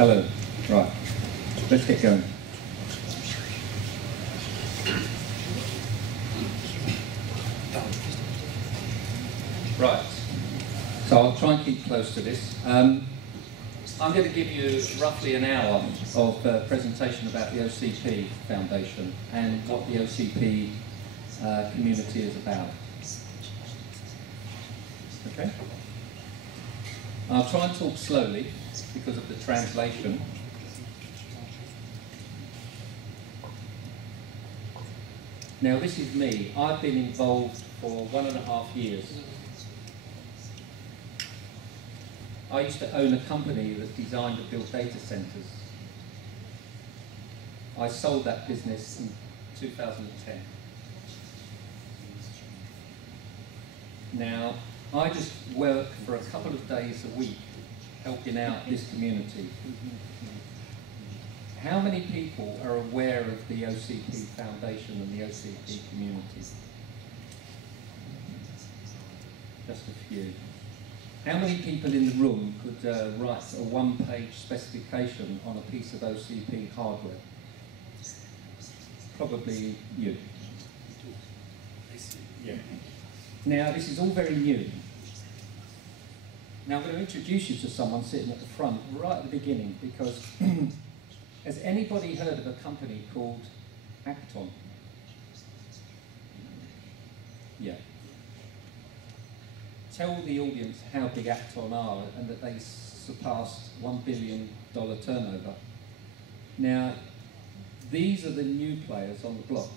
Hello. Right. Let's get going. Right. So I'll try and keep close to this. I'm going to give you roughly an hour of presentation about the OCP Foundation and what the OCP community is about. Okay? I'll try and talk slowly because of the translation. Now this is me. I've been involved for 1.5 years. I used to own a company that designed and built data centers. I sold that business in 2010. Now, I just work for a couple of days a week helping out this community. How many people are aware of the OCP Foundation and the OCP community? Just a few. How many people in the room could write a one-page specification on a piece of OCP hardware? Probably you. Yeah. Now, this is all very new. Now, I'm going to introduce you to someone sitting at the front right at the beginning because has anybody heard of a company called Acton? Yeah. Tell the audience how big Acton are and that they surpassed $1 billion turnover. Now, these are the new players on the block.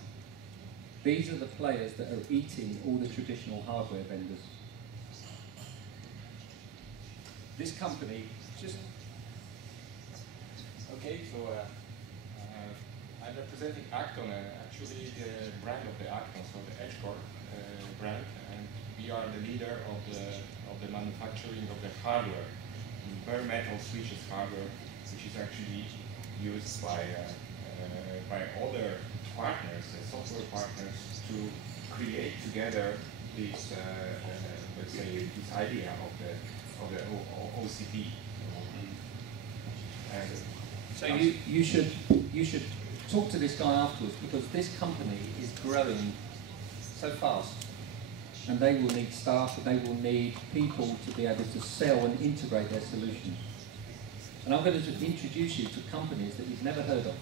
These are the players that are eating all the traditional hardware vendors. This company just... Okay, so I'm representing Acton, actually the brand of the Acton, so the Edgecore brand, and we are the leader of the manufacturing of the hardware, bare metal switches hardware, which is actually used by other partners, software partners, to create together this, let's say, this idea of the OCP. And so you should talk to this guy afterwards because this company is growing so fast. And they will need staff, and they will need people to be able to sell and integrate their solutions. And I'm going to introduce you to companies that you've never heard of.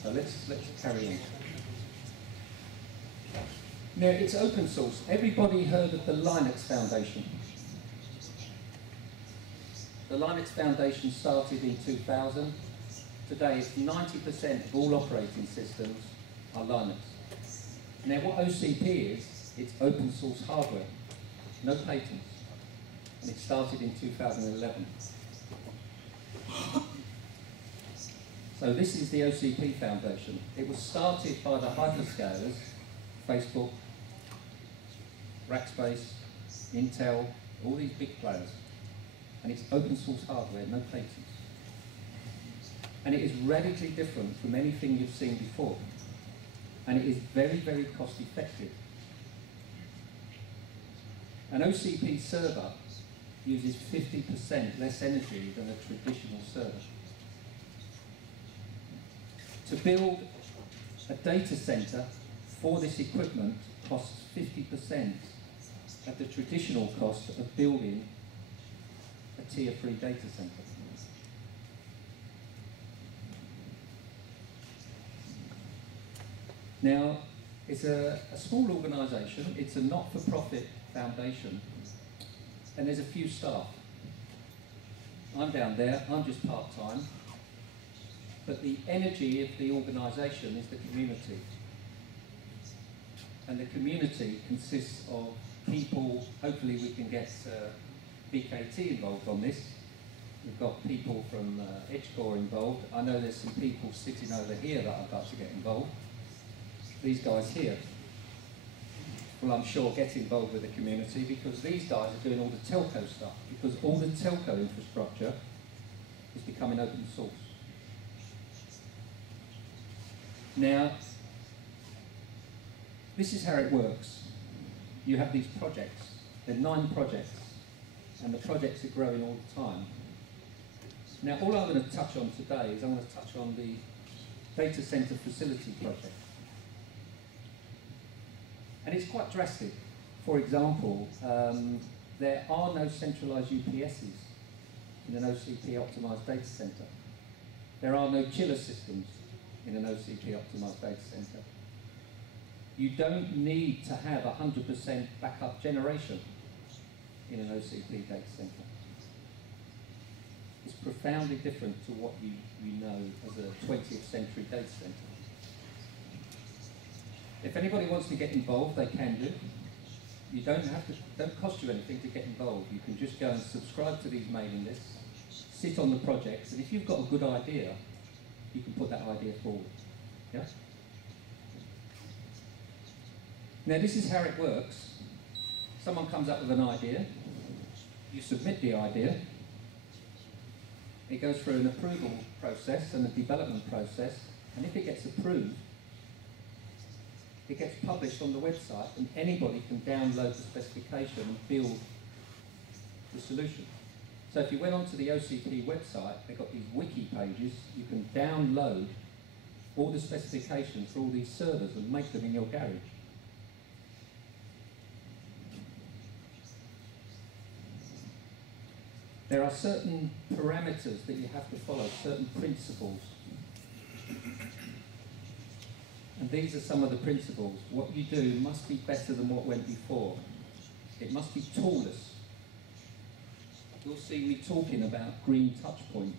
So let's carry on. Now, it's open source. Everybody heard of the Linux Foundation? The Linux Foundation started in 2000. Today, it's 90% of all operating systems are Linux. Now, what OCP is, it's open source hardware, no patents, and it started in 2011. So this is the OCP Foundation. It was started by the hyperscalers, Facebook, Rackspace, Intel, all these big players, and it's open source hardware, no patents. And it is radically different from anything you've seen before. And it is very, very cost effective. An OCP server uses 50% less energy than a traditional server. To build a data center for this equipment costs 50% of the traditional cost of building a tier 3 data center. Now, it's a small organisation, it's a not-for-profit foundation, and there's a few staff. I'm down there, I'm just part-time, but the energy of the organisation is the community. And the community consists of people, hopefully we can get BKT involved on this. We've got people from Edgecore involved. I know there's some people sitting over here that are about to get involved. These guys here will, I'm sure, get involved with the community because these guys are doing all the telco stuff, because all the telco infrastructure is becoming open source. Now, this is how it works. You have these projects. There are 9 projects, and the projects are growing all the time. Now, all I'm going to touch on today is I'm going to touch on the data center facility project. And it's quite drastic. For example, there are no centralized UPSs in an OCP optimized data center. There are no chiller systems in an OCP optimized data center. You don't need to have 100% backup generation in an OCP data center. It's profoundly different to what you know as a 20th century data center. If anybody wants to get involved, they can do. You don't cost you anything to get involved. You can just go and subscribe to these mailing lists, sit on the projects, and if you've got a good idea, you can put that idea forward. Yeah? Now this is how it works. Someone comes up with an idea, you submit the idea, it goes through an approval process and a development process, and if it gets approved, it gets published on the website and anybody can download the specification and build the solution. So if you went onto the OCP website, they've got these wiki pages, you can download all the specifications for all these servers and make them in your garage. There are certain parameters that you have to follow, certain principles. And these are some of the principles. What you do must be better than what went before. It must be toolless. You'll see me talking about green touch points.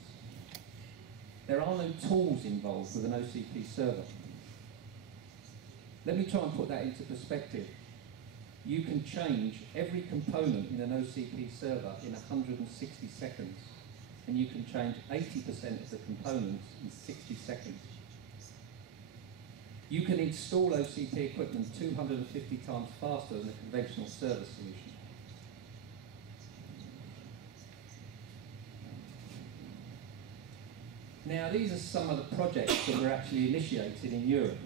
There are no tools involved with an OCP server. Let me try and put that into perspective. You can change every component in an OCP server in 160 seconds, and you can change 80% of the components in 60 seconds. You can install OCP equipment 250 times faster than a conventional server solution. Now, these are some of the projects that were actually initiated in Europe.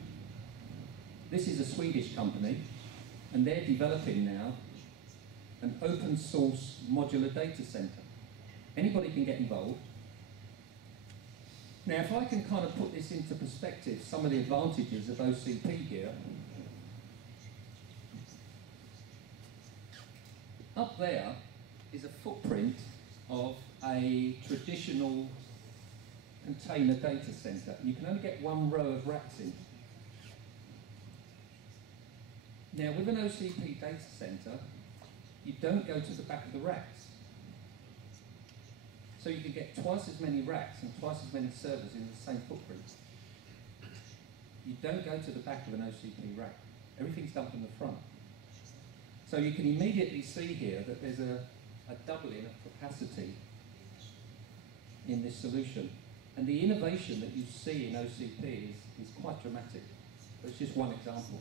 This is a Swedish company, and they're developing now an open source modular data center. Anybody can get involved. Now, if I can kind of put this into perspective, some of the advantages of OCP here. Up there is a footprint of a traditional container data center. You can only get one row of racks in. Now, with an OCP data center, you don't go to the back of the racks. So you can get twice as many racks and twice as many servers in the same footprint. You don't go to the back of an OCP rack. Everything's done from the front. So you can immediately see here that there's a doubling of capacity in this solution. And the innovation that you see in OCP is quite dramatic. It's just one example.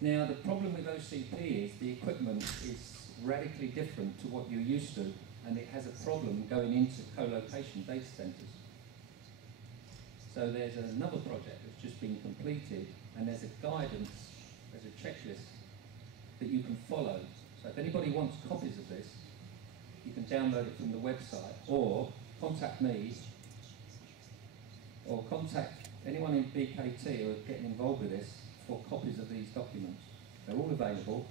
Now, the problem with OCP is the equipment is radically different to what you're used to, and it has a problem going into co-location data centers. So there's another project that's just been completed, and there's a guidance, there's a checklist that you can follow. So if anybody wants copies of this, you can download it from the website, or contact me, or contact anyone in BKT who are getting involved with this for copies of these documents. They're all available.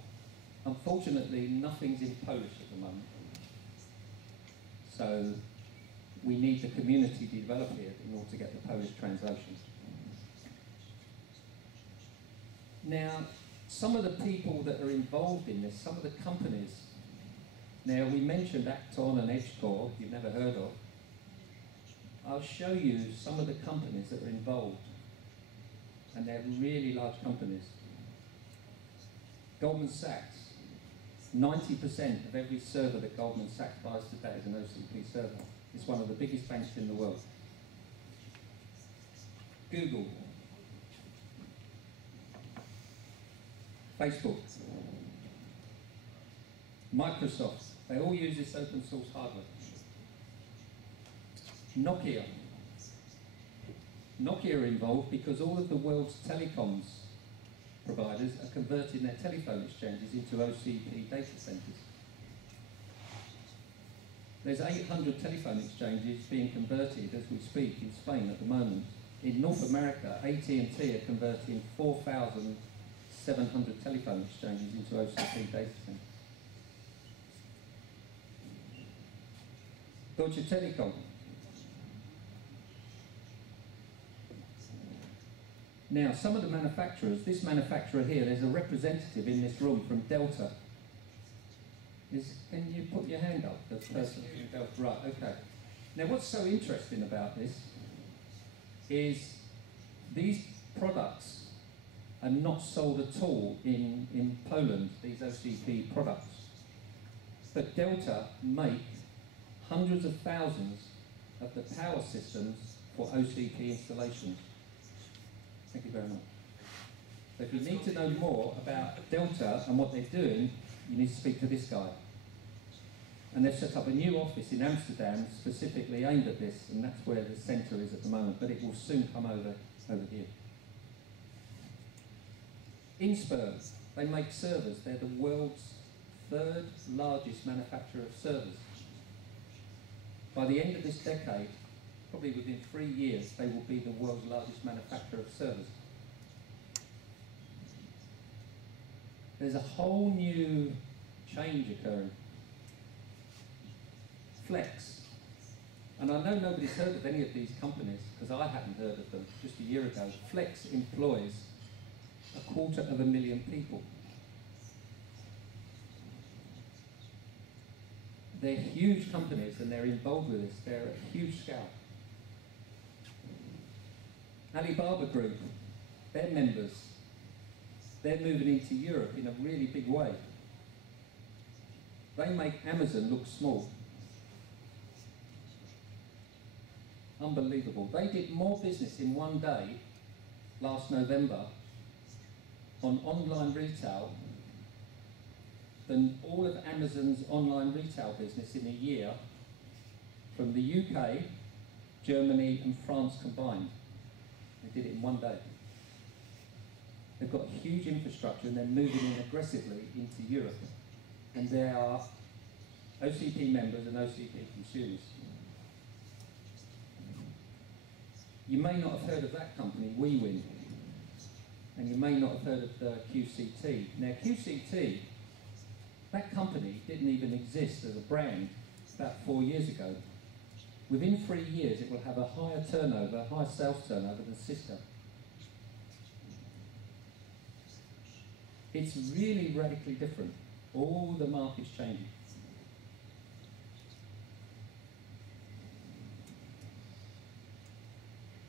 Unfortunately, nothing's in Polish at the moment. So we need the community to develop here in order to get the Polish translation. Now, some of the people that are involved in this, some of the companies, now we mentioned Acton and EdgeCore, you've never heard of. I'll show you some of the companies that are involved, and they're really large companies. Goldman Sachs, 90% of every server that Goldman Sachs buys today is an OCP server. It's one of the biggest banks in the world. Google, Facebook, Microsoft, they all use this open source hardware. Nokia are involved because all of the world's telecoms providers are converting their telephone exchanges into OCP data centers. There's 800 telephone exchanges being converted as we speak in Spain at the moment. In North America, AT&T are converting 4,700 telephone exchanges into OCP data centers. Deutsche Telekom. Now, some of the manufacturers, this manufacturer here, there's a representative in this room from Delta. Can you put your hand up, the person from Delta? Right, okay. Now, what's so interesting about this is these products are not sold at all in Poland, these OCP products. But Delta make hundreds of thousands of the power systems for OCP installations. Thank you very much. So if you need to know more about Delta and what they're doing, you need to speak to this guy. And they've set up a new office in Amsterdam specifically aimed at this, and that's where the centre is at the moment, but it will soon come over here. Inspur, they make servers. They're the world's third largest manufacturer of servers. By the end of this decade, probably within 3 years, they will be the world's largest manufacturer of servers. There's a whole new change occurring. Flex. And I know nobody's heard of any of these companies, because I hadn't heard of them just a year ago. Flex employs 250,000 people. They're huge companies and they're involved with this. They're at huge scale. Alibaba Group, they're members. They're moving into Europe in a really big way. They make Amazon look small. Unbelievable. They did more business in one day last November on online retail than all of Amazon's online retail business in a year from the UK, Germany and France combined. They did it in one day. They've got huge infrastructure and they're moving in aggressively into Europe. And they are OCP members and OCP consumers. You may not have heard of that company, WeWin, and you may not have heard of the QCT. Now QCT, that company didn't even exist as a brand about 4 years ago. Within 3 years it will have a higher turnover, higher sales turnover than Cisco. It's really radically different. All the market's changing.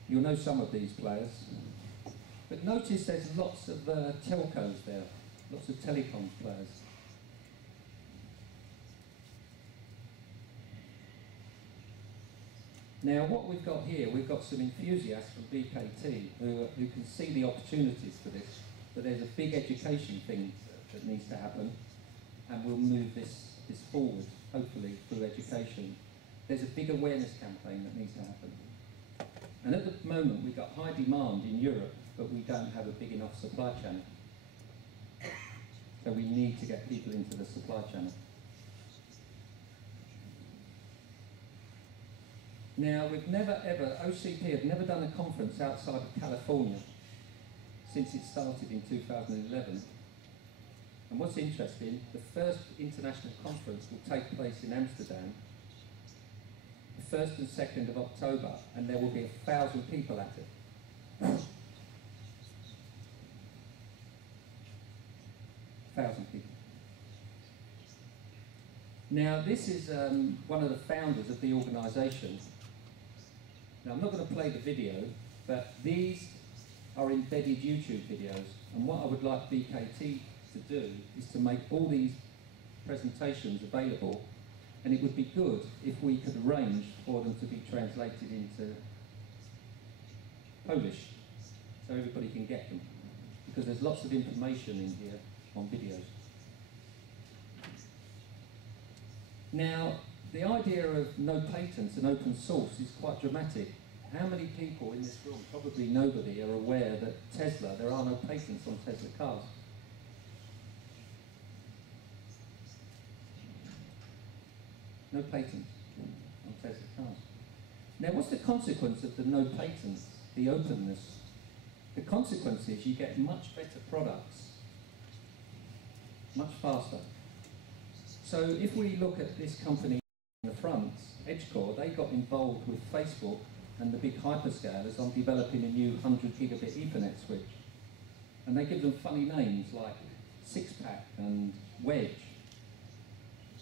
You'll know some of these players. But notice there's lots of telcos there, lots of telecom players. Now what we've got here, we've got some enthusiasts from BKT who can see the opportunities for this, but there's a big education thing that needs to happen, and we'll move this forward, hopefully, through education. There's a big awareness campaign that needs to happen. And at the moment, we've got high demand in Europe, but we don't have a big enough supply channel. So we need to get people into the supply channel. Now, we've never ever, OCP have never done a conference outside of California since it started in 2011. And what's interesting, the first international conference will take place in Amsterdam, the 1st and 2nd of October, and there will be 1,000 people at it. 1,000 people. Now, this is one of the founders of the organisation. Now, I'm not going to play the video, but these are embedded YouTube videos, and what I would like BKT to do is to make all these presentations available, and it would be good if we could arrange for them to be translated into Polish, so everybody can get them, because there's lots of information in here on videos. Now, the idea of no patents and open source is quite dramatic. How many people in this room, probably nobody, are aware that Tesla, there are no patents on Tesla cars? No patents. on Tesla cars. Now, what's the consequence of the no patents, the openness? The consequence is you get much better products, much faster. So if we look at this company in the front, EdgeCore, they got involved with Facebook and the big hyperscalers on developing a new 100 gigabit Ethernet switch. And they give them funny names like Six-Pack and Wedge.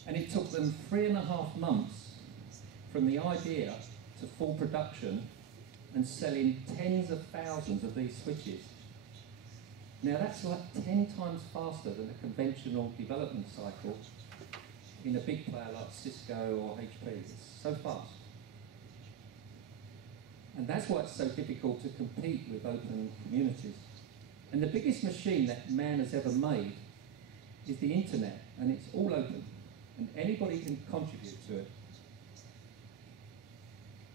And it took them 3.5 months from the idea to full production and selling tens of thousands of these switches. Now that's like 10 times faster than a conventional development cycle in a big player like Cisco or HP. It's so fast. And that's why it's so difficult to compete with open communities. And the biggest machine that man has ever made is the internet, and it's all open, and anybody can contribute to it.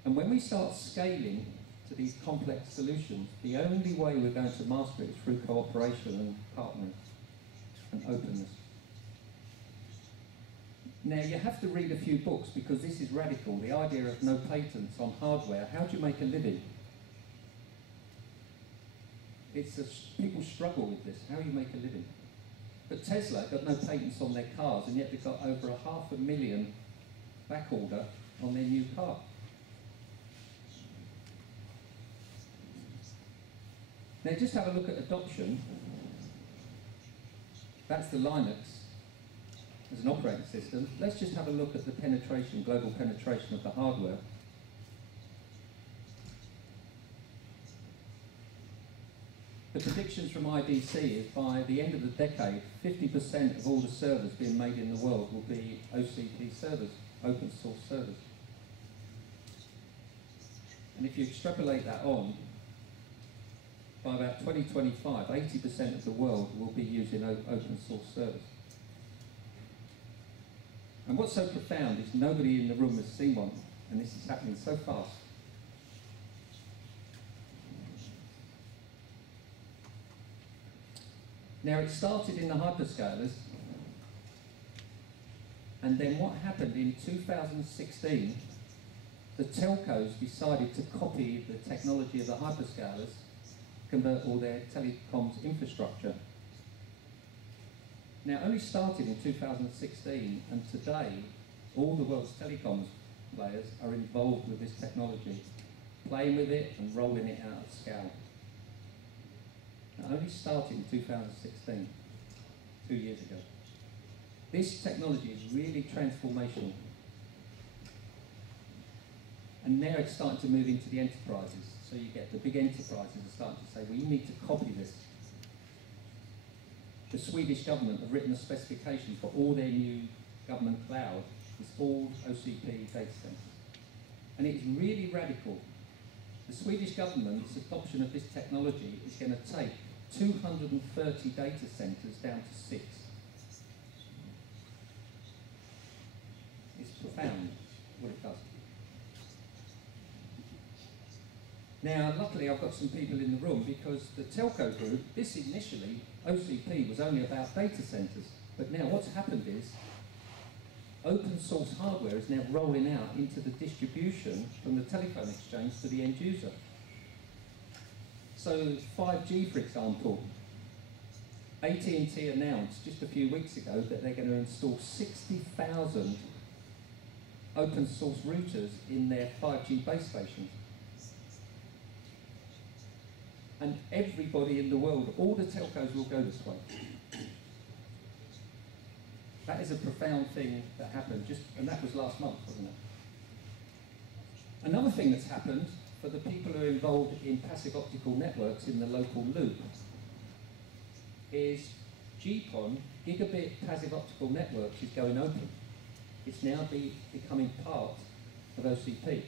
And when we start scaling to these complex solutions, the only way we're going to master it is through cooperation and partnering and openness. Now, you have to read a few books because this is radical, the idea of no patents on hardware. How do you make a living? People struggle with this. How do you make a living? But Tesla got no patents on their cars, and yet they've got over 500,000 back order on their new car. Now, just have a look at adoption. That's the Linux as an operating system. Let's just have a look at the penetration, global penetration of the hardware. The predictions from IDC is by the end of the decade, 50% of all the servers being made in the world will be OCP servers, open source servers. And if you extrapolate that on, by about 2025, 80% of the world will be using open source servers. And what's so profound is nobody in the room has seen one, and this is happening so fast. Now, it started in the hyperscalers, and then what happened in 2016, the telcos decided to copy the technology of the hyperscalers, convert all their telecoms infrastructure. Now, it only started in 2016, and today, all the world's telecoms players are involved with this technology, playing with it and rolling it out at scale. It only started in 2016, 2 years ago. This technology is really transformational. And now it's starting to move into the enterprises. So you get the big enterprises are starting to say, well, you need to copy this. The Swedish government have written a specification for all their new government cloud. It's all OCP data centers. And it is really radical. The Swedish government's adoption of this technology is going to take 230 data centers down to 6. It's profound what it does. Now, luckily, I've got some people in the room because the telco group, this initially, OCP was only about data centers. But now what's happened is open source hardware is now rolling out into the distribution from the telephone exchange to the end user. So 5G, for example, AT&T announced just a few weeks ago that they're going to install 60,000 open source routers in their 5G base stations. And everybody in the world, all the telcos will go this way. That is a profound thing that happened, and that was last month, wasn't it? Another thing that's happened for the people who are involved in passive optical networks in the local loop is GPON, Gigabit Passive Optical Networks, is going open. It's now becoming part of OCP.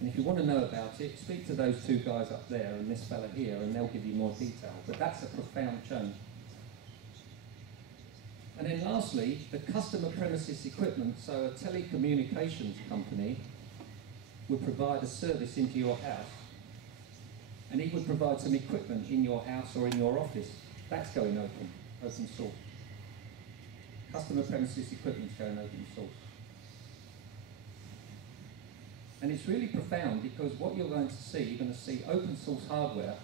And if you want to know about it, speak to those two guys up there and this fella here, and they'll give you more detail. But that's a profound change. And then lastly, the customer premises equipment. So a telecommunications company would provide a service into your house, and he would provide some equipment in your house or in your office. That's going open source. Customer premises equipment is going open source. And it's really profound because what you're going to see, you're going to see open source hardware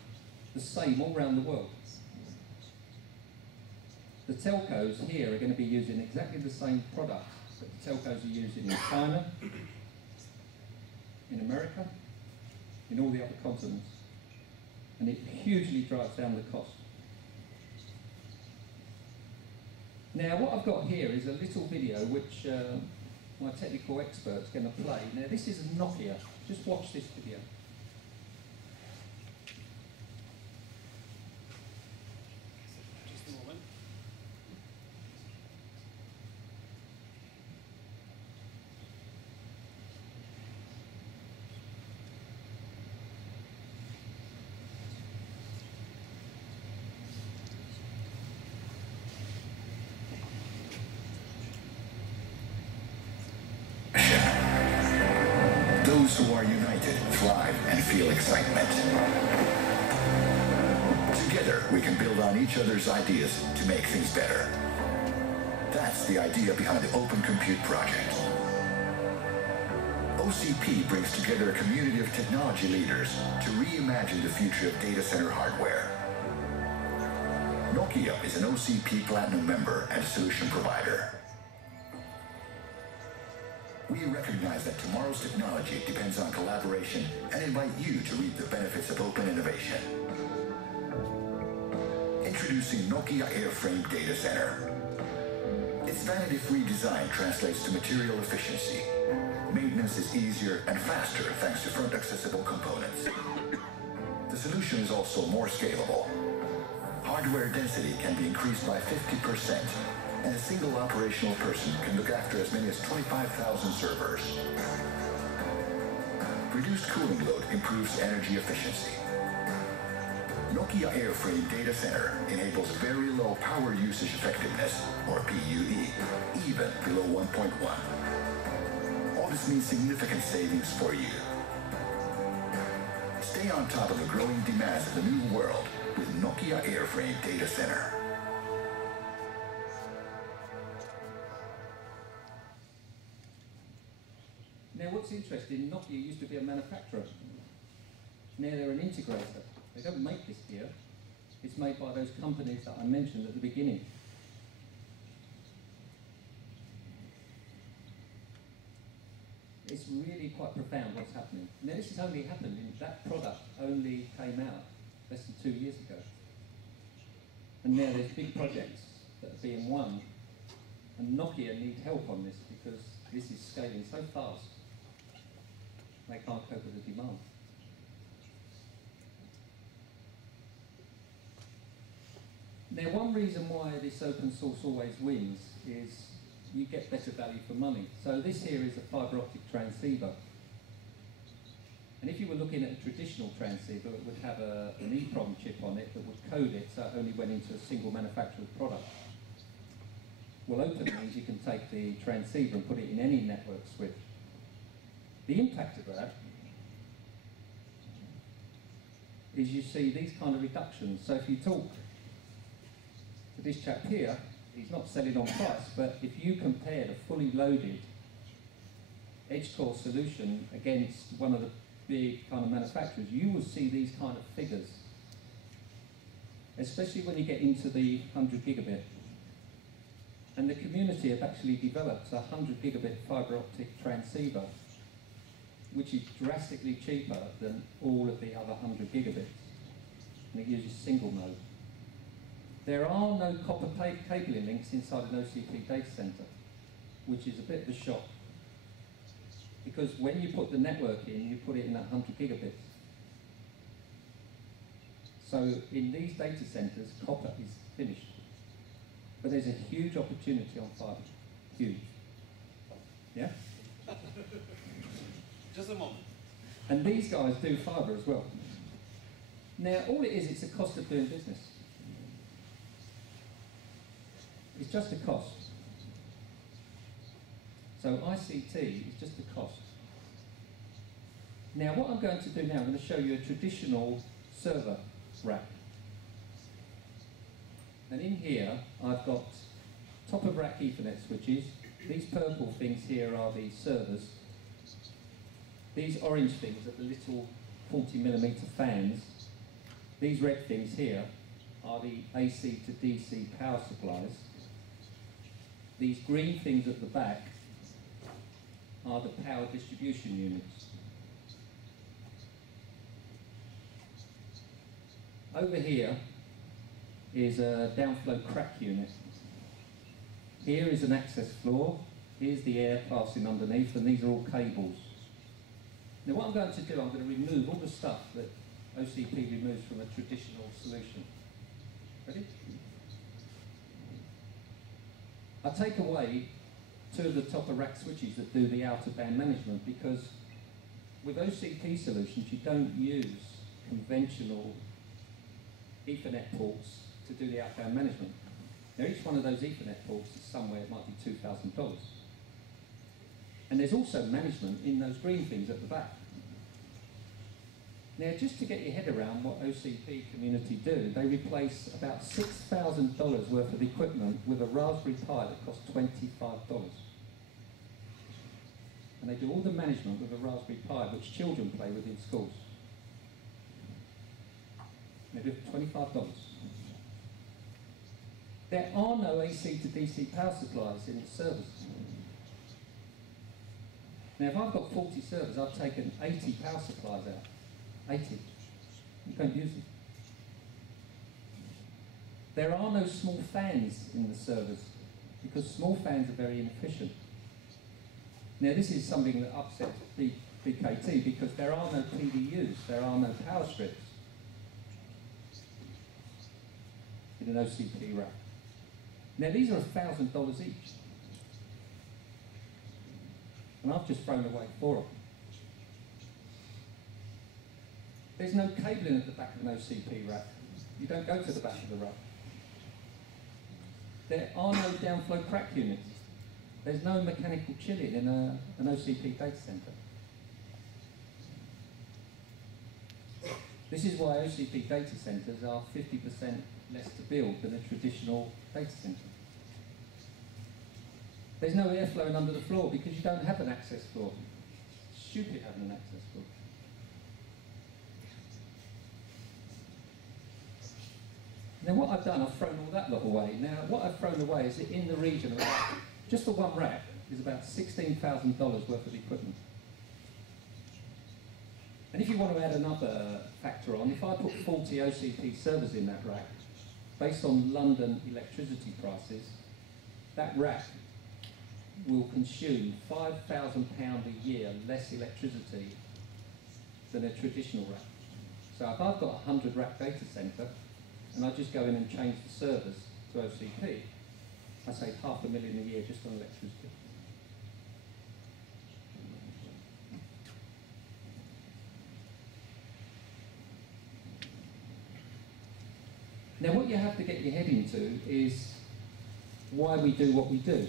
the same all around the world. The telcos here are going to be using exactly the same products that the telcos are using in China, in America, in all the other continents. And it hugely drives down the cost. Now what I've got here is a little video which my technical expert's going to play. Now this is a Nokia. Just watch this video. Just a moment. Those who are united thrive and feel excitement. Together, we can build on each other's ideas to make things better. That's the idea behind the Open Compute project. OCP brings together a community of technology leaders to reimagine the future of data center hardware. Nokia is an OCP Platinum member and solution provider. We recognize that tomorrow's technology depends on collaboration and invite you to reap the benefits of open innovation. Introducing Nokia Airframe Data Center. Its vanity-free design translates to material efficiency. Maintenance is easier and faster thanks to front-accessible components. The solution is also more scalable. Hardware density can be increased by 50%. And a single operational person can look after as many as 25,000 servers. Reduced cooling load improves energy efficiency. Nokia Airframe Data Center enables very low power usage effectiveness, or PUE, even below 1.1. All this means significant savings for you. Stay on top of the growing demands of the new world with Nokia Airframe Data Center. Now what's interesting, Nokia used to be a manufacturer. Now they're an integrator. They don't make this gear. It's made by those companies that I mentioned at the beginning. It's really quite profound what's happening. Now this has only happened, that product only came out less than 2 years ago. And now there's big projects that are being won. And Nokia need help on this because this is scaling so fast. They can't cope with the demand. Now, one reason why this open source always wins is you get better value for money. So this here is a fibre optic transceiver. And if you were looking at a traditional transceiver, it would have an EEPROM chip on it that would code it so it only went into a single manufacturer's product. Well, open means you can take the transceiver and put it in any network switch. The impact of that is you see these kind of reductions. So if you talk to this chap here, he's not selling on price, but if you compare the fully loaded edge core solution against one of the big kind of manufacturers, you will see these kind of figures, especially when you get into the 100 gigabit. And the community have actually developed a 100 gigabit fibre optic transceiver, which is drastically cheaper than all of the other 100 gigabits. And it uses single mode. There are no copper cabling links inside an OCP data center, which is a bit of a shock. Because when you put the network in, you put it in at 100 gigabits. So in these data centers, copper is finished. But there's a huge opportunity on fibre. Huge. Yeah? Just a moment. And these guys do fibre as well. Now, all it is, it's a cost of doing business. It's just a cost. So ICT is just a cost. Now, what I'm going to do now, I'm going to show you a traditional server rack. And in here, I've got top of rack Ethernet switches. These purple things here are the servers. These orange things are the little 40mm fans. These red things here are the AC to DC power supplies. These green things at the back are the power distribution units. Over here is a downflow crack unit. Here is an access floor. Here's the air passing underneath, and these are all cables. Now what I'm going to do, I'm going to remove all the stuff that OCP removes from a traditional solution. Ready? I take away two of the top of rack switches that do the outer band management, because with OCP solutions you don't use conventional Ethernet ports to do the outbound management. Now each one of those Ethernet ports is somewhere, it might be $2,000. And there's also management in those green things at the back. Now just to get your head around what OCP community do, they replace about $6,000 worth of equipment with a Raspberry Pi that costs $25. And they do all the management with a Raspberry Pi, which children play with in schools. They do it for $25. There are no AC to DC power supplies in the servers. Now if I've got 40 servers, I've taken 80 power supplies out. 80. You can't use them. There are no small fans in the servers because small fans are very inefficient. Now this is something that upsets BKT because there are no PDUs, there are no power strips in an OCP rack. Now these are $1,000 each. And I've just thrown away 4 of them. There's no cabling at the back of an OCP rack. You don't go to the back of the rack. There are no downflow crack units. There's no mechanical chilling in an OCP data center. This is why OCP data centers are 50% less to build than a traditional data center. There's no air flowing under the floor because you don't have an access floor. It's stupid having an access floor. Now what I've done, I've thrown all that lot away. Now what I've thrown away is that in the region, just for one rack, is about $16,000 worth of equipment. And if you want to add another factor on, if I put 40 OCP servers in that rack, based on London electricity prices, that rack will consume £5,000 a year less electricity than a traditional rack. So if I've got a 100 rack data center, and I just go in and change the servers to OCP, I save $500,000 a year just on electricity. Now what you have to get your head into is why we do what we do.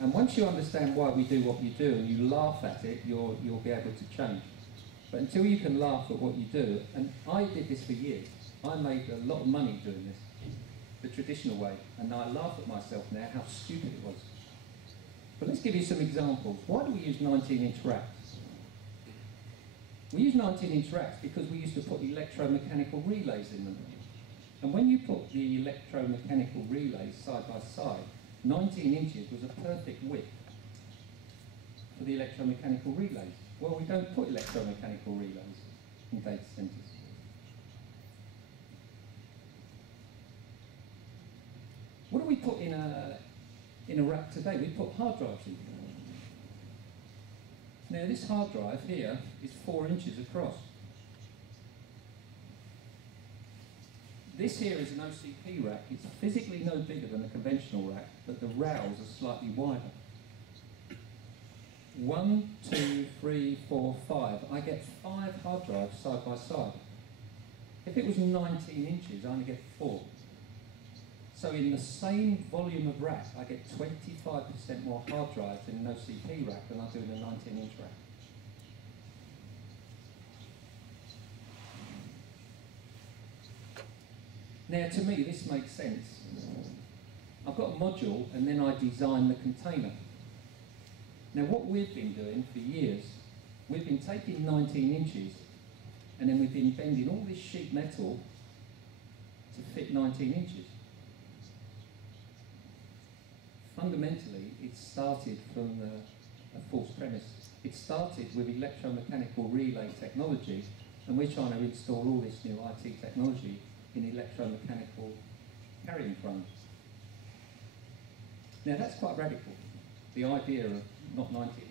And once you understand why we do what you do and you laugh at it, you'll be able to change. But until you can laugh at what you do, and I did this for years, I made a lot of money doing this, the traditional way, and I laugh at myself now how stupid it was. But let's give you some examples. Why do we use 19-inch racks? We use 19-inch racks because we used to put electromechanical relays in them. And when you put the electromechanical relays side by side, 19 inches was a perfect width for the electromechanical relays. Well, we don't put electromechanical relays in data centers. What do we put in a rack today? We put hard drives in. Now this hard drive here is 4 inches across. This here is an OCP rack. It's physically no bigger than a conventional rack, but the rails are slightly wider. 1, 2, 3, 4, 5. I get 5 hard drives side by side. If it was 19 inches, I only get 4. So in the same volume of rack, I get 25% more hard drives in an OCP rack than I do in a 19-inch rack. Now, to me, this makes sense. I've got a module, and then I design the container. Now, what we've been doing for years we've been taking 19 inches and then we've been bending all this sheet metal to fit 19 inches. Fundamentally, it started from a false premise. It started with electromechanical relay technology, and we're trying to install all this new IT technology in electromechanical carrying frames. Now that's quite radical, the idea of not 19 inches.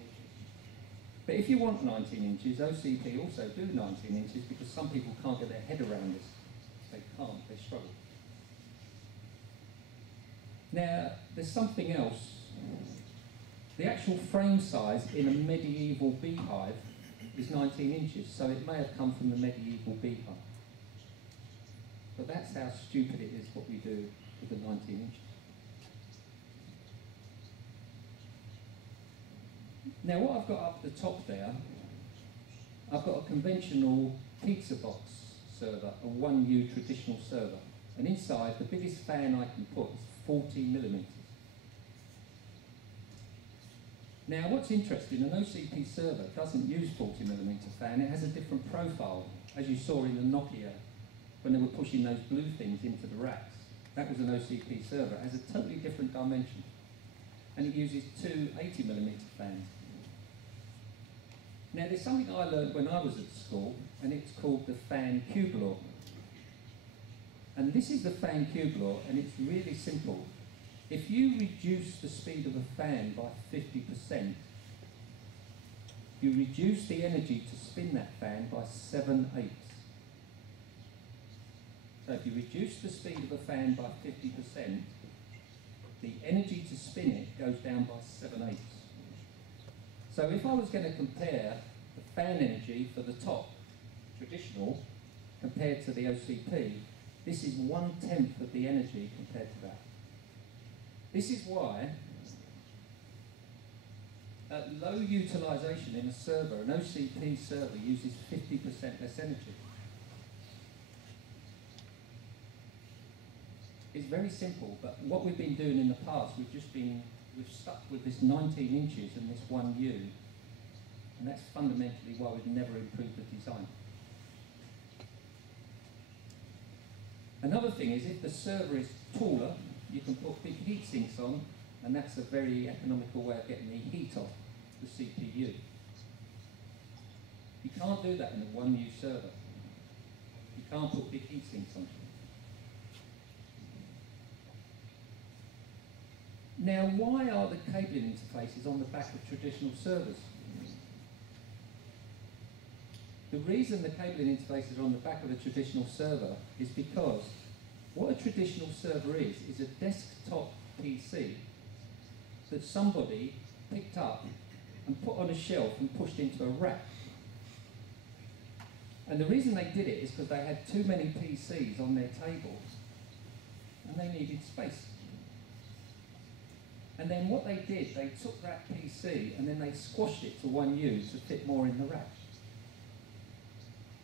But if you want 19 inches, OCP also do 19 inches because some people can't get their head around this. They can't, they struggle. Now, there's something else. The actual frame size in a medieval beehive is 19 inches, so it may have come from the medieval beehive. But that's how stupid it is what we do with the 19 inches. Now what I've got up the top there, I've got a conventional pizza box server, a 1U traditional server. And inside, the biggest fan I can put is 40 millimeters. Now what's interesting, an OCP server doesn't use 40 millimeter fan, it has a different profile, as you saw in the Nokia when they were pushing those blue things into the racks. That was an OCP server, it has a totally different dimension. And it uses two 80 millimeter fans. Now there's something I learned when I was at school, and it's called the fan cube law. And this is the fan cube law, and it's really simple. If you reduce the speed of a fan by 50%, you reduce the energy to spin that fan by 7/8. So if you reduce the speed of a fan by 50%, the energy to spin it goes down by 7/8. So if I was going to compare the fan energy for the top, traditional, compared to the OCP, this is 1/10 of the energy compared to that. This is why, at low utilization in a server, an OCP server uses 50% less energy. It's very simple, but what we've been doing in the past, we've stuck with this 19 inches and this 1U, and that's fundamentally why we've never improved the design. Another thing is, if the server is taller, you can put big heat sinks on, and that's a very economical way of getting the heat off the CPU. You can't do that in a 1U server. You can't put big heat sinks on. Now, why are the cabling interfaces on the back of traditional servers? The reason the cabling interfaces are on the back of a traditional server is because what a traditional server is a desktop PC that somebody picked up and put on a shelf and pushed into a rack. And the reason they did it is because they had too many PCs on their table and they needed space. And then what they did, they took that PC and then they squashed it to 1U to fit more in the rack.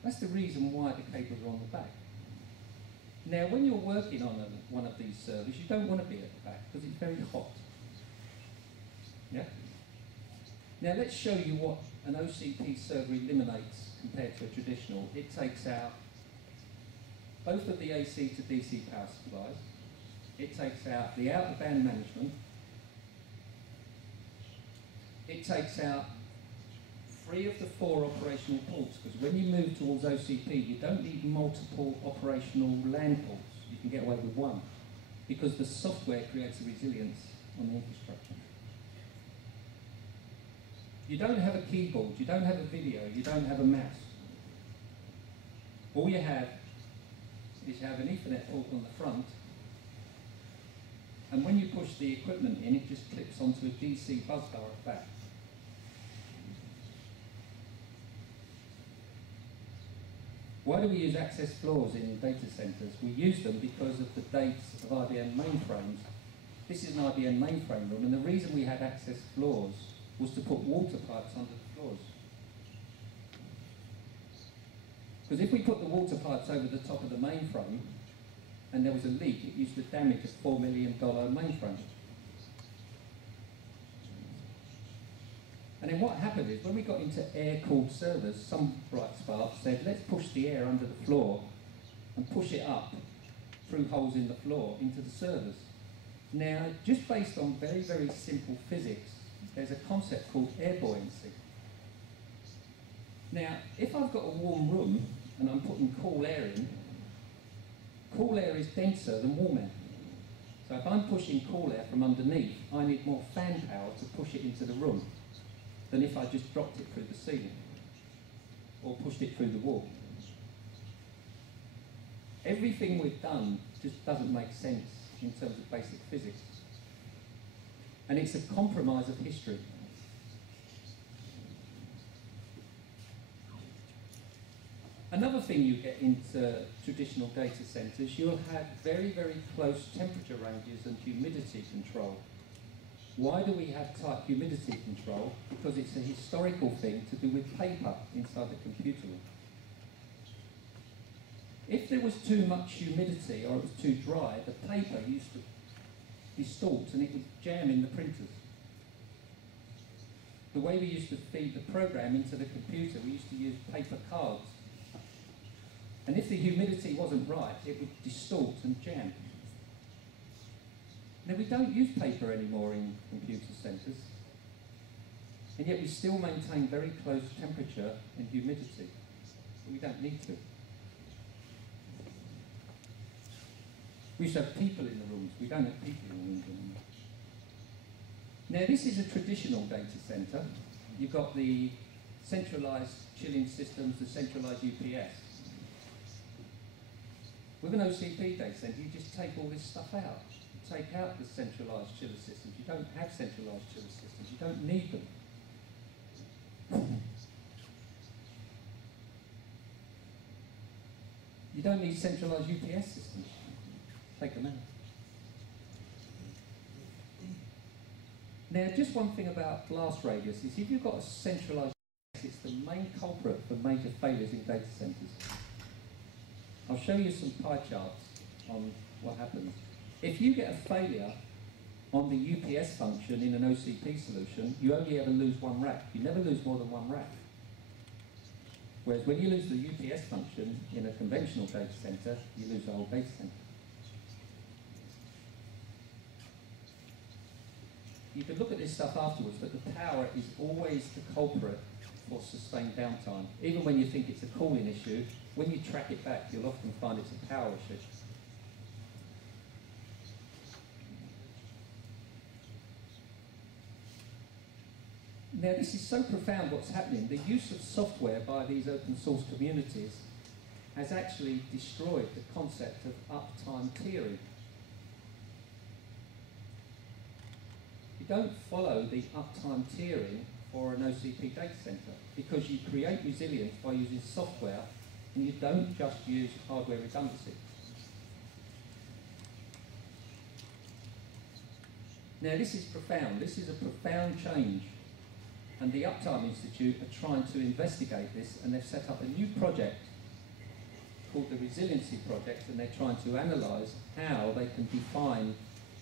That's the reason why the cables are on the back. Now, when you're working on one of these servers, you don't want to be at the back because it's very hot. Yeah? Now, let's show you what an OCP server eliminates compared to a traditional. It takes out both of the AC to DC power supplies. It takes out the out-of-band management. It takes out 3 of the 4 operational ports, because when you move towards OCP, you don't need multiple operational LAN ports. You can get away with 1, because the software creates a resilience on the infrastructure. You don't have a keyboard, you don't have a video, you don't have a mouse. All you have is you have an Ethernet port on the front, and when you push the equipment in, it just clips onto a DC bus bar at the back. Why do we use access floors in data centers? We use them because of the dates of IBM mainframes. This is an IBM mainframe room, and the reason we had access floors was to put water pipes under the floors. Because if we put the water pipes over the top of the mainframe, and there was a leak, it used to damage a $4 million mainframe. And then what happened is, when we got into air-cooled servers, some bright spark said, let's push the air under the floor and push it up through holes in the floor into the servers. Now, just based on very, very simple physics, there's a concept called air buoyancy. Now, if I've got a warm room and I'm putting cool air in, cool air is denser than warm air. So if I'm pushing cool air from underneath, I need more fan power to push it into the room than if I just dropped it through the ceiling or pushed it through the wall. Everything we've done just doesn't make sense in terms of basic physics. And it's a compromise of history. Another thing you get into traditional data centers, you'll have very, very close temperature ranges and humidity control. Why do we have tight humidity control? Because it's a historical thing to do with paper inside the computer room. If there was too much humidity or it was too dry, the paper used to distort and it would jam in the printers. The way we used to feed the program into the computer, we used to use paper cards. And if the humidity wasn't right, it would distort and jam. Now, we don't use paper anymore in computer centres, and yet we still maintain very close temperature and humidity. But we don't need to. We used to have people in the rooms. We don't have people in the rooms anymore. Now, this is a traditional data centre. You've got the centralised chilling systems, the centralised UPS. With an OCP data centre, you just take all this stuff out. You take out the centralised chiller systems. You don't have centralised chiller systems. You don't need them. You don't need centralised UPS systems. Take them out. Now, just one thing about blast radius is if you've got a centralised, it's the main culprit for major failures in data centres. I'll show you some pie charts on what happens. If you get a failure on the UPS function in an OCP solution, you only ever lose one rack. You never lose more than one rack. Whereas when you lose the UPS function in a conventional data center, you lose the whole data center. You can look at this stuff afterwards, but the power is always the culprit for sustained downtime. Even when you think it's a cooling issue, when you track it back, you'll often find it's a power issue. Now, this is so profound what's happening. The use of software by these open source communities has actually destroyed the concept of uptime tiering. You don't follow the uptime tiering for an OCP data center because you create resilience by using software and you don't just use hardware redundancy. Now, this is profound. This is a profound change. And the Uptime Institute are trying to investigate this, and they've set up a new project called the Resiliency Project, and they're trying to analyse how they can define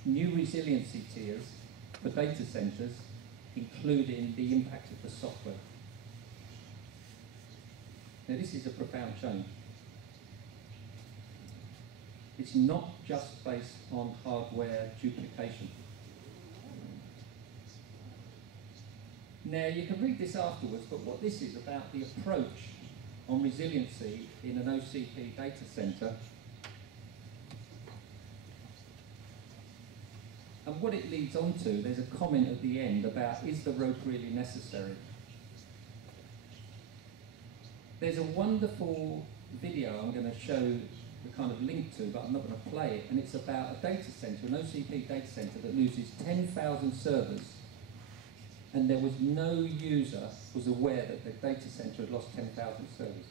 new resiliency tiers for data centres, including the impact of the software. Now, this is a profound change. It's not just based on hardware duplication. Now, you can read this afterwards, but what this is about the approach on resiliency in an OCP data center, and what it leads on to, there's a comment at the end about, is the rope really necessary? There's a wonderful video I'm going to show the kind of link to, but I'm not going to play it, and it's about a data center, an OCP data center that loses 10,000 servers, and there was no user was aware that the data center had lost 10,000 servers.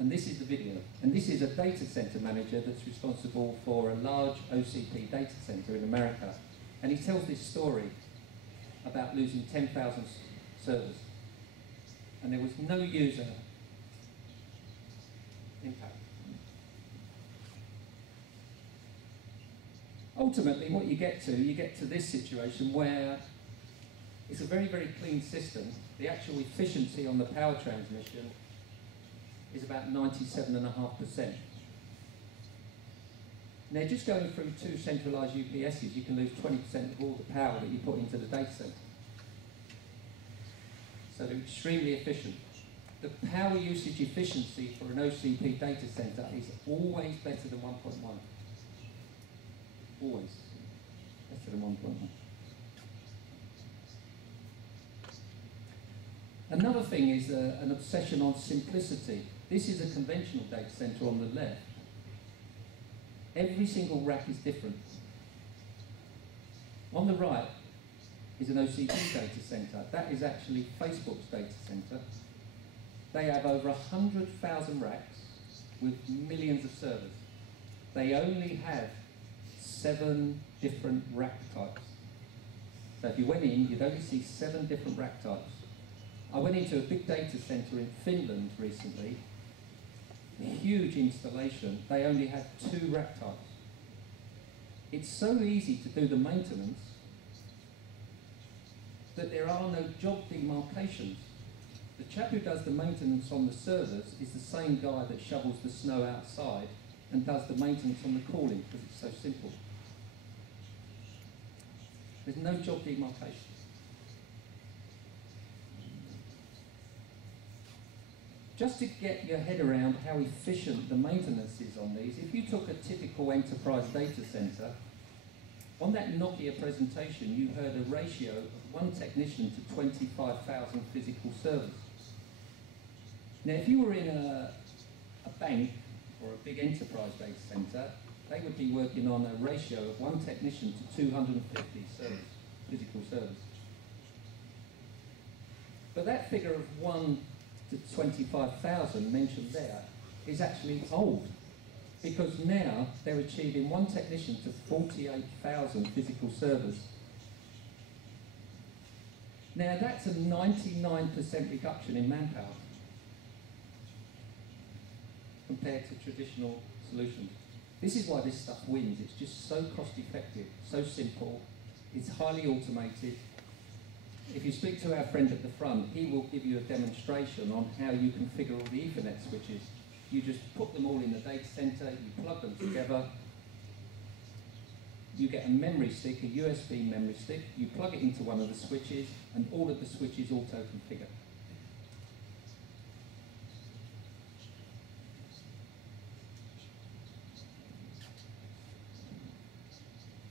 And this is the video. And this is a data center manager that's responsible for a large OCP data center in America. And he tells this story about losing 10,000 servers. And there was no user impact. ultimately what you get to this situation where it's a very, very clean system. The actual efficiency on the power transmission is about 97.5%. Now, just going through 2 centralised UPSs, you can lose 20% of all the power that you put into the data centre. So they're extremely efficient. The power usage efficiency for an OCP data centre is always better than 1.1. Always better than 1.1. Another thing is an obsession on simplicity. This is a conventional data centre on the left. Every single rack is different. On the right is an OCP data centre. That is actually Facebook's data centre. They have over 100,000 racks with millions of servers. They only have 7 different rack types. So if you went in, you'd only see 7 different rack types. I went into a big data centre in Finland recently, a huge installation. They only had 2 rack types. It's so easy to do the maintenance that there are no job demarcations. The chap who does the maintenance on the servers is the same guy that shovels the snow outside and does the maintenance on the cooling, because it's so simple. There's no job demarcation. Just to get your head around how efficient the maintenance is on these, if you took a typical enterprise data center, on that Nokia presentation you heard a ratio of 1 technician to 25,000 physical servers. Now if you were in a bank or a big enterprise data center, they would be working on a ratio of 1 technician to 250 servers, physical servers. But that figure of 1 to 25,000 mentioned there is actually old, because now they're achieving 1 technician to 48,000 physical servers. Now that's a 99% reduction in manpower compared to traditional solutions. This is why this stuff wins. It's just so cost effective, so simple, it's highly automated. If you speak to our friend at the front, he will give you a demonstration on how you configure all the Ethernet switches. You just put them all in the data center, you plug them together, you get a memory stick, a USB memory stick, you plug it into one of the switches, and all of the switches auto-configure.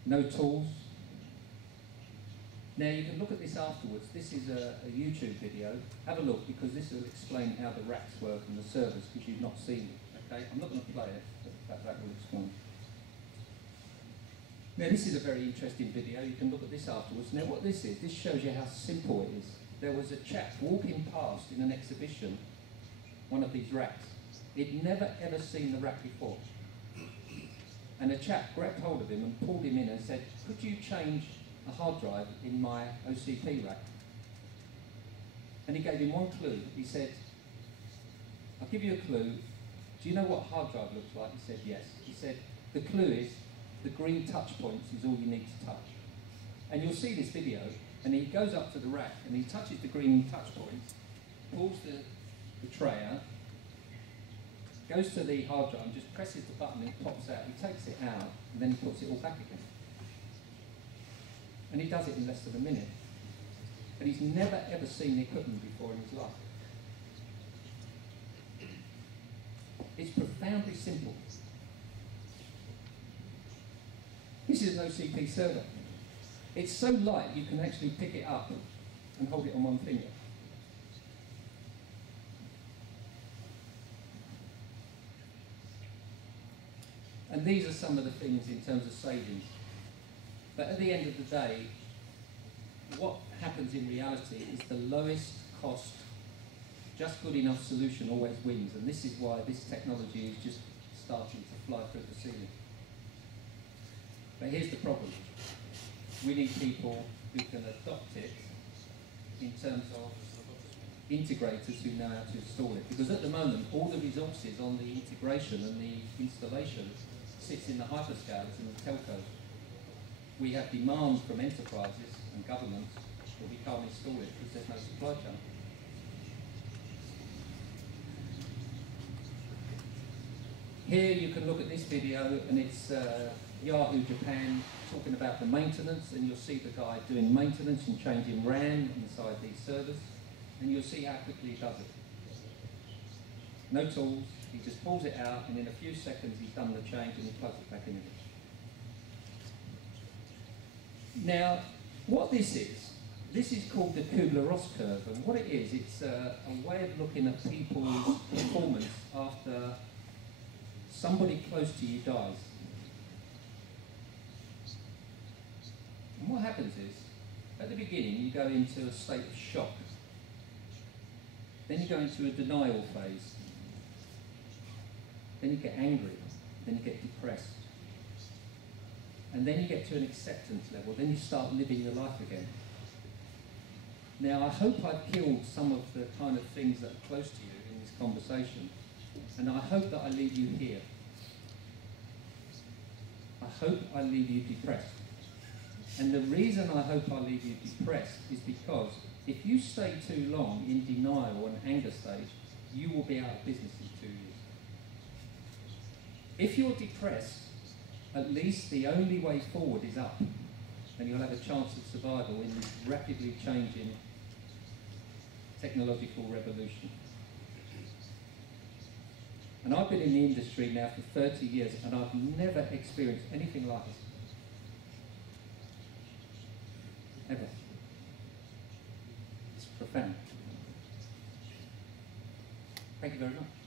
No tools. Now you can look at this afterwards. This is a YouTube video. Have a look, because this will explain how the racks work and the servers, because you've not seen it. Okay, I'm not going to play it, but that will explain. Now this is a very interesting video. You can look at this afterwards. Now what this is, this shows you how simple it is. There was a chap walking past in an exhibition, one of these racks. He'd never ever seen the rack before. And a chap grabbed hold of him and pulled him in and said, could you change a hard drive in my OCP rack? And he gave him 1 clue. He said, I'll give you a clue. Do you know what a hard drive looks like? He said, yes. He said, the clue is the green touch points is all you need to touch. And you'll see this video, and he goes up to the rack and he touches the green touch points, pulls the tray out, goes to the hard drive and just presses the button and it pops out. He takes it out and then he puts it all back again. And he does it in less than a minute. And he's never ever seen the equipment before in his life. It's profoundly simple. This is an OCP server. It's so light you can actually pick it up and hold it on 1 finger. And these are some of the things in terms of savings. But at the end of the day, what happens in reality is the lowest cost, just good enough solution always wins. And this is why this technology is just starting to fly through the ceiling. But here's the problem. We need people who can adopt it in terms of integrators who know how to install it. Because at the moment, all the resources on the integration and the installation sits in the hyperscalers and the telcos. we have demand from enterprises and governments, but we can't install it because there's no supply chain. Here you can look at this video, and it's Yahoo Japan talking about the maintenance, and you'll see the guy doing maintenance and changing RAM inside these servers, and you'll see how quickly he does it. No tools, he just pulls it out, and in a few seconds he's done the change and he plugs it back in again. Now, what this is called the Kubler-Ross curve, and what it is, it's a way of looking at people's performance after somebody close to you dies. And what happens is, at the beginning you go into a state of shock, then you go into a denial phase, then you get angry, then you get depressed, and then you get to an acceptance level, then you start living your life again. Now, I hope I've killed some of the kind of things that are close to you in this conversation, and I hope that I leave you here. I hope I leave you depressed. And the reason I hope I leave you depressed is because if you stay too long in denial and anger stage, you will be out of business in 2 years. If you're depressed, at least the only way forward is up, and you'll have a chance of survival in this rapidly changing technological revolution. And I've been in the industry now for 30 years, and I've never experienced anything like it. Ever. It's profound. Thank you very much.